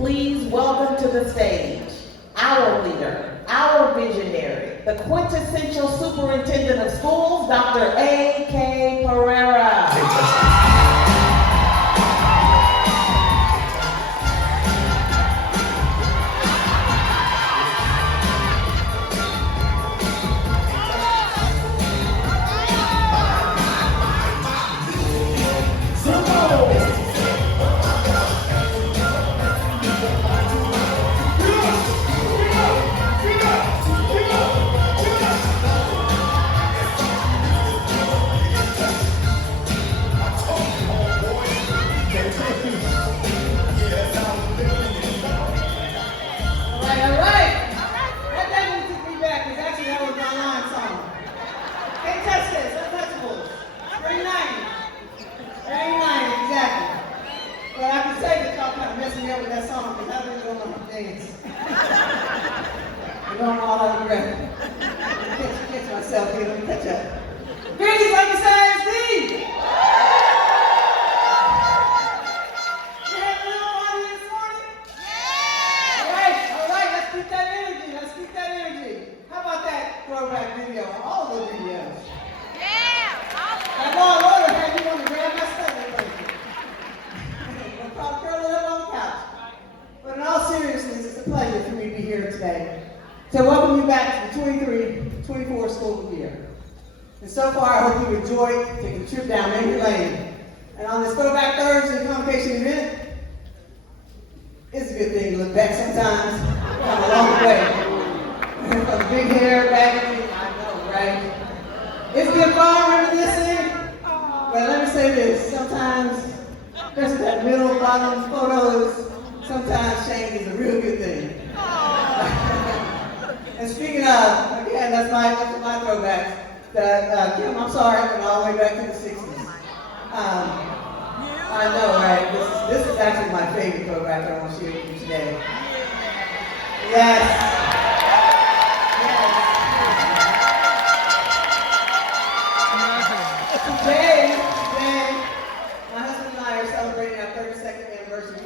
please welcome to the stage our leader, our visionary, the quintessential superintendent of schools, Dr. A.K. Pereira. To welcome you back to the 23-24 school year. And so far, I hope you enjoyed taking a trip down memory lane. And on this Throwback Thursday Convocation event, it's a good thing to look back sometimes. Come a long way. From the big hair, baggy, I know, right? It's good fun reminiscing, but let me say this, sometimes, just that middle bottom photos, sometimes change is a real good thing. And speaking of, again, that's my throwbacks. Kim, I'm sorry, went all the way back to the 60s. I know, right? This is actually my favorite throwback I want to share with you today. Yes. Today, my husband and I are celebrating our 32nd anniversary.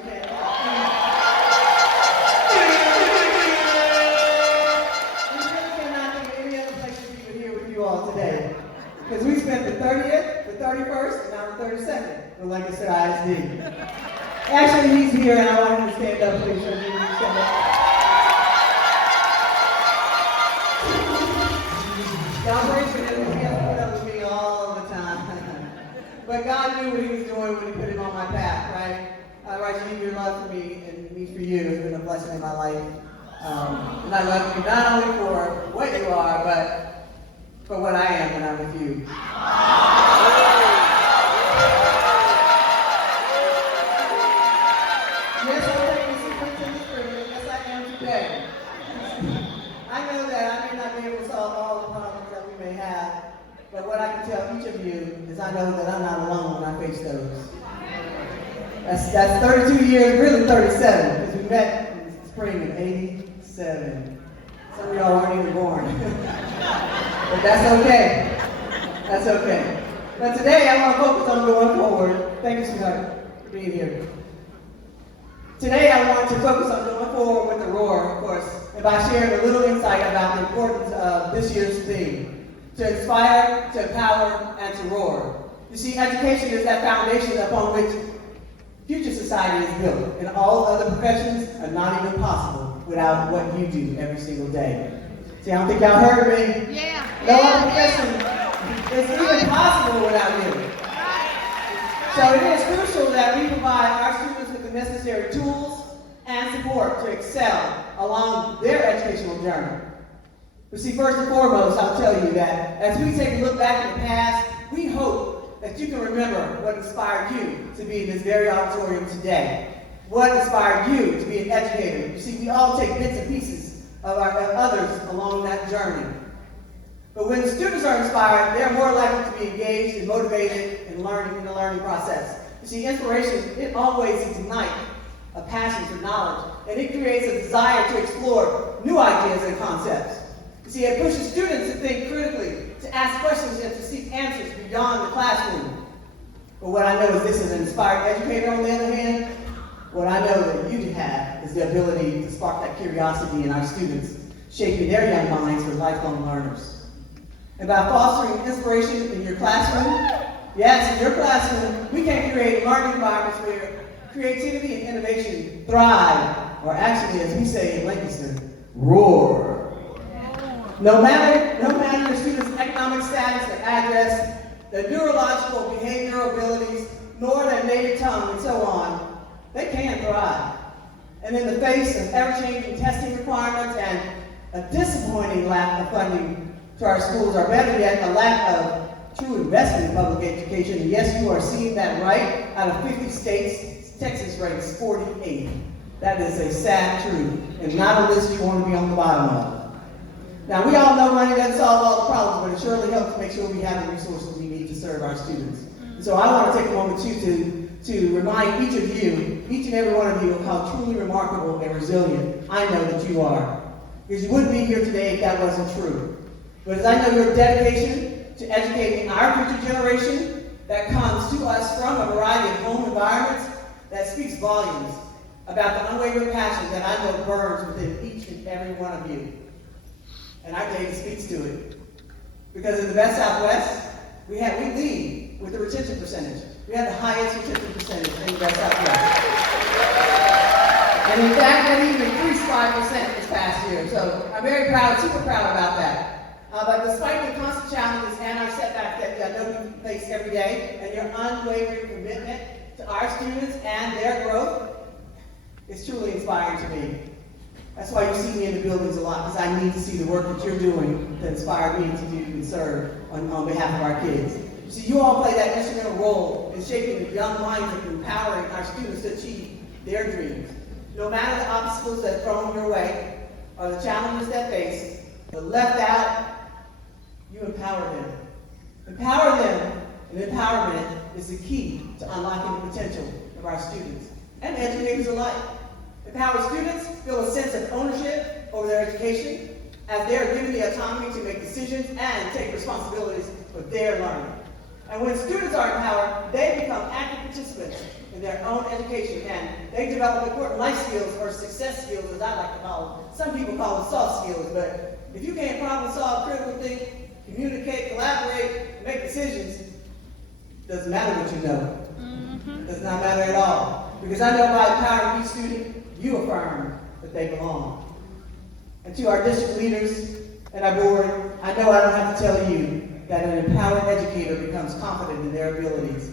Today, because we spent the 30th, the 31st, and now the 32nd with Lancaster ISD. Actually, he's here, and I want him to stand up, please. Stand up. God praise for him. He has to put up with me all the time. But God knew what he was doing when he put him on my path, right? Right, your love for me and me for you has been a blessing in my life. And I love you not only for what you are, but for what I am when I'm with you. Yes, I'm taking superintendent's privilege. Yes, I am today. I know that I may not be able to solve all the problems that we may have, but what I can tell each of you is I know that I'm not alone when I face those. That's 32 years, really 37, because we met in the spring of '87. Some of y'all weren't even born. But that's okay. That's okay. But today I want to focus on going forward. Thank you, sweetheart, for being here. Today I want to focus on going forward with the roar, of course, and by sharing a little insight about the importance of this year's theme: to inspire, to empower, and to roar. You see, education is that foundation upon which future society is built, and all other professions are not even possible without what you do every single day. See, I don't think y'all heard me. Yeah. No other profession is even possible without you. So it is crucial that we provide our students with the necessary tools and support to excel along their educational journey. But see, first and foremost, I'll tell you that as we take a look back in the past, we hope that you can remember what inspired you to be in this very auditorium today. What inspired you to be an educator? You see, we all take bits and pieces of others along that journey. But when the students are inspired, they're more likely to be engaged and motivated in the learning process. You see, inspiration, it always ignites a passion for knowledge, and it creates a desire to explore new ideas and concepts. You see, it pushes students to think critically, to ask questions, and to seek answers beyond the classroom. But what I know is this: as an inspired educator, on the other hand, what I know that you have is is the ability to spark that curiosity in our students, shaping their young minds for lifelong learners. And by fostering inspiration in your classroom, yes, in your classroom, we can create learning environments where creativity and innovation thrive, or actually, as we say in Lancaster, roar. No matter your students' economic status, their address, their neurological behavioral abilities, nor their native tongue, and so on, they can thrive. And in the face of ever-changing testing requirements and a disappointing lack of funding to our schools, or better yet, a lack of true investment in public education, and yes, you are seeing that right, out of 50 states, Texas ranks 48. That is a sad truth, and not a list you want to be on the bottom of. Now, we all know money doesn't solve all the problems, but it surely helps to make sure we have the resources we need to serve our students. And so I want to take a moment, too, to remind each of you, each and every one of you, of how truly remarkable and resilient I know that you are. Because you wouldn't be here today if that wasn't true. But as I know your dedication to educating our future generation that comes to us from a variety of home environments, that speaks volumes about the unwavering passion that I know burns within each and every one of you. And our data speaks to it. Because in the best Southwest, we lead with the retention percentage. We have the highest retention percentage in the best Southwest. And in fact, that even increased 5% this past year. So I'm very proud, super proud about that. But despite the constant challenges and our setbacks that I know we face every day, and your unwavering commitment to our students and their growth, it's truly inspiring to me. That's why you see me in the buildings a lot, because I need to see the work that you're doing to inspire me to do and serve on behalf of our kids. See, you all play that instrumental role in shaping the young minds and empowering our students to achieve their dreams. No matter the obstacles that are thrown your way, or the challenges that face, the left out, you empower them. Empower them, and empowerment is the key to unlocking the potential of our students and educators alike. Empowered students feel a sense of ownership over their education as they are given the autonomy to make decisions and take responsibilities for their learning. And when students are empowered, they become active participants in their own education, and they develop important life skills, or success skills as I like to call them. Some people call them soft skills, but if you can't problem solve, critical think, communicate, collaborate, make decisions, doesn't matter what you know. It does not matter at all. Because I know by empowering each student, you affirm that they belong. And to our district leaders and our board, I know I don't have to tell you that an empowered educator becomes confident in their abilities.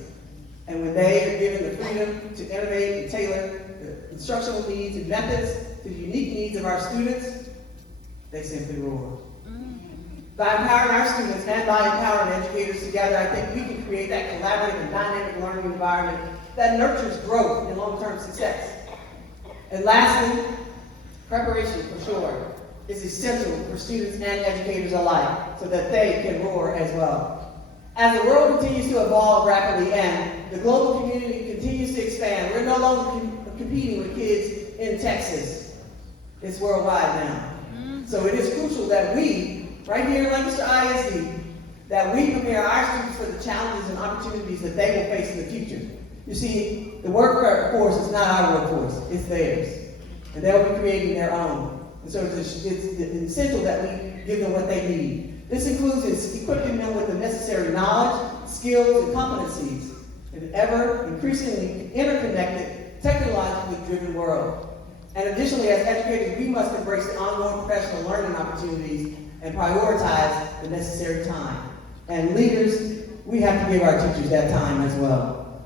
And when they are given the freedom to innovate and tailor the instructional needs and methods to the unique needs of our students, they simply roar. By empowering our students and by empowering educators together, I think we can create that collaborative and dynamic learning environment that nurtures growth and long-term success. And lastly, preparation, for sure, is essential for students and educators alike so that they can roar as well. As the world continues to evolve rapidly and the global community continues to expand, we're no longer competing with kids in Texas. It's worldwide now. So it is crucial that we, right here in Lancaster ISD, that we prepare our students for the challenges and opportunities that they will face in the future. You see, the workforce is not our workforce, it's theirs. And they'll be creating their own. And so it's essential that we give them what they need. This includes equipping them with the necessary knowledge, skills, and competencies in an ever increasingly interconnected, technologically driven world. And additionally, as educators, we must embrace the ongoing professional learning opportunities and prioritize the necessary time. And leaders, we have to give our teachers that time as well,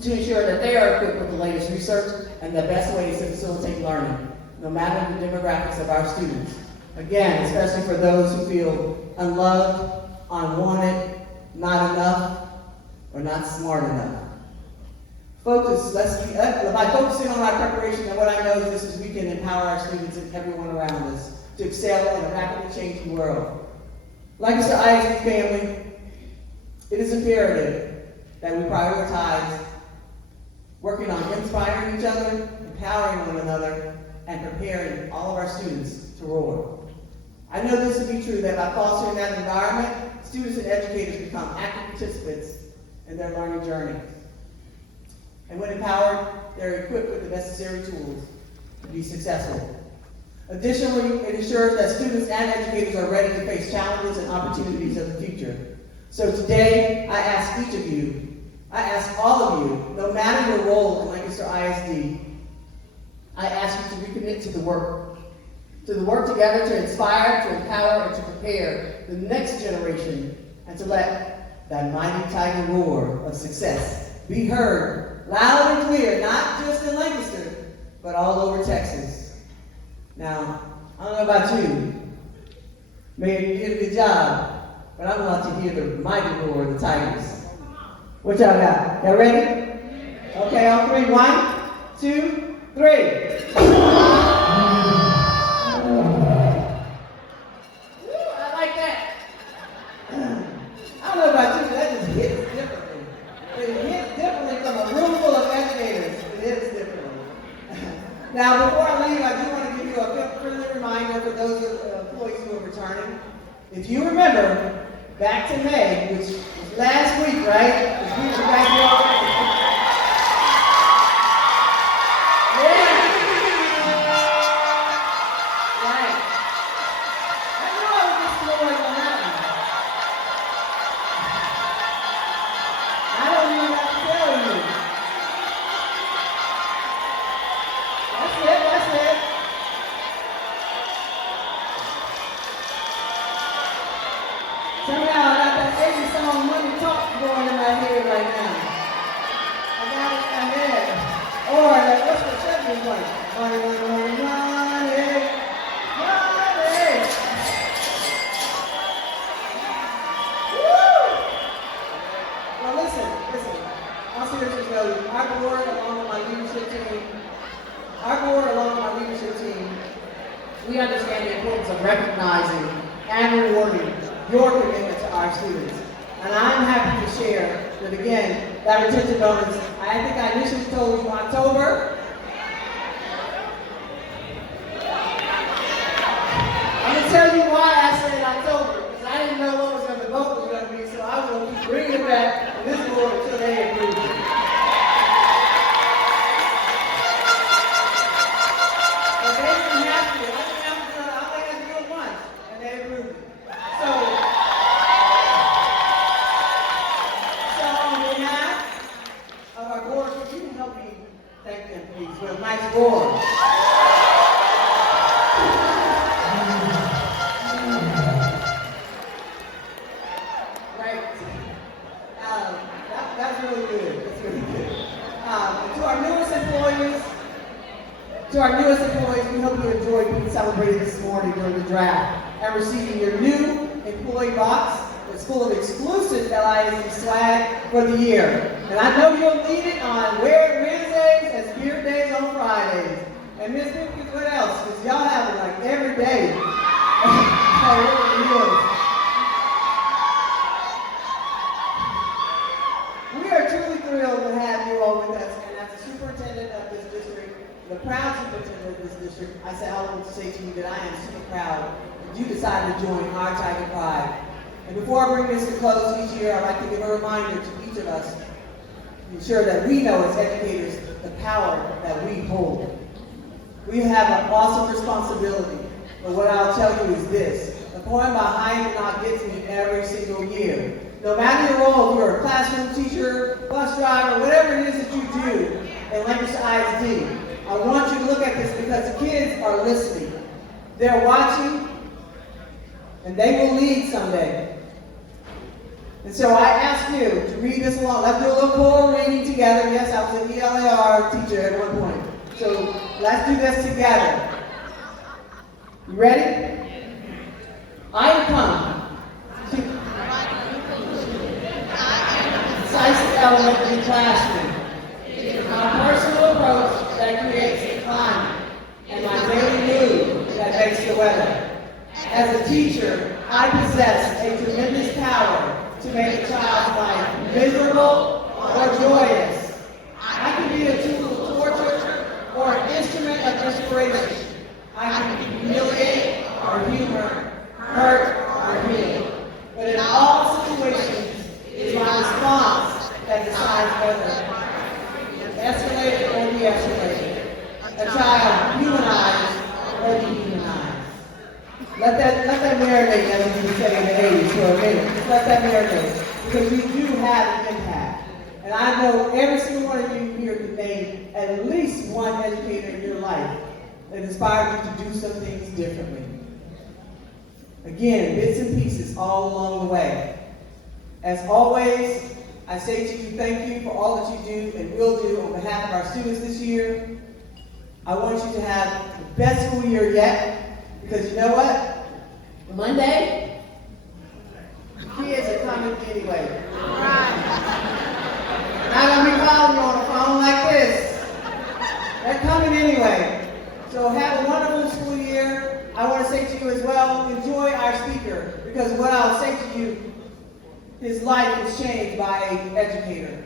to ensure that they are equipped with the latest research and the best ways to facilitate learning, no matter the demographics of our students. Again, especially for those who feel unloved, unwanted, not enough, or not smart enough. By focusing on our preparation and what I know is this is we can empower our students and everyone around us to excel in a rapidly changing world. Lancaster ISD family, it is imperative that we prioritize working on inspiring each other, empowering one another, and preparing all of our students to roar. I know this to be true, that by fostering that environment, students and educators become active participants in their learning journey. And when empowered, they're equipped with the necessary tools to be successful. Additionally, it ensures that students and educators are ready to face challenges and opportunities of the future. So today, I ask each of you, I ask all of you, no matter your role in Lancaster ISD, I ask you to recommit to the work together to inspire, to empower, and to prepare the next generation, and to let that mighty tiger roar of success be heard loud and clear, not just in Lancaster, but all over Texas. Now, I don't know about you, maybe you did a good job, but I'm about to hear the mighty roar of the tigers. What y'all got? Y'all ready? Okay, on three. 1, 2, 3. I like that. I don't know about you, but that just hits differently. It hits differently from a room full of educators. It hits differently. Now, before I leave, I do want to give you a friendly reminder for those employees who are returning. If you remember, back to May, which was last week, right? We were back here. Somehow I got that 80 song Money Talk going in my head right now. I got it in my head. Or what's the second one? Money, money, money, money. Money. Woo! Well, listen. On serious note, our board along with my leadership team, we understand the importance of recognizing and rewarding your commitment to our students. And I'm happy to share that, again, that retention bonus, I think I initially told you October. I'm going to tell you why I said October, because I didn't know what the vote was going to be, so I was going to keep bringing it back to this board until they approved it. But they didn't have to. I didn't have to do it. All they had to do it once, and they approved it. So on behalf of our board, would you help me thank them, please, for a nice board? Right. That's really good. That's really good. To our newest employees, we hope you enjoyed being celebrated this morning during the draft and receiving your new employee box that's full of exclusive LISD swag for the year. And I know you'll need it on Wear It Wednesdays and Spirit Days on Fridays. And Miss Pickens, what else? Because y'all have it like every day. It really is. We are truly thrilled to have you all with us. And as the superintendent of this district, the proud superintendent of this district, I want to say to you that I am super proud that you decided to join our Tiger Pride. And before I bring this to close each year, I'd like to give a reminder to each of us to ensure that we know as educators the power that we hold. We have an awesome responsibility, but what I'll tell you is this. The poem by High Not gets me every single year. No matter your role, if you're a classroom teacher, bus driver, whatever it is that you do in Lancaster ISD, I want you to look at this because the kids are listening. They're watching, and they will lead someday. And so I ask you to read this along. Let's do a little choral reading together. Yes, I was an ELAR teacher at one point. So let's do this together. You ready? I am come to decisive element in the classroom. It is my personal approach that creates the climate and my daily mood that makes the weather. As a teacher, I possess a tremendous power to make a child's life miserable or joyous. I can be a tool of torture or an instrument of inspiration. I can humiliate or humor, hurt or heal. But in all situations, it is my response that decides whether escalated or de-escalated. A child, you Let that marinate, as we would say in the 80s, for a minute. Just let that marinate. Because you do have an impact. And I know every single one of you here can name at least one educator in your life that inspired you to do some things differently. Again, bits and pieces all along the way. As always, I say to you, thank you for all that you do and will do on behalf of our students this year. I want you to have the best school year yet, because you know what? Monday, kids are coming anyway. Not gonna be calling you on the phone like this. They're coming anyway. So have a wonderful school year. I want to say to you as well, enjoy our speaker, because what I'll say to you, his life was changed by an educator.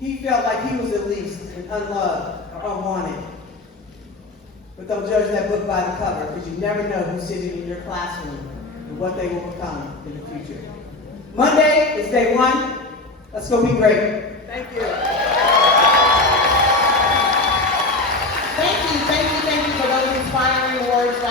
He felt like he was at least unloved or unwanted. But don't judge that book by the cover, because you never know who's sitting in your classroom and what they will become in the future. Monday is day one. Let's go be great. Thank you.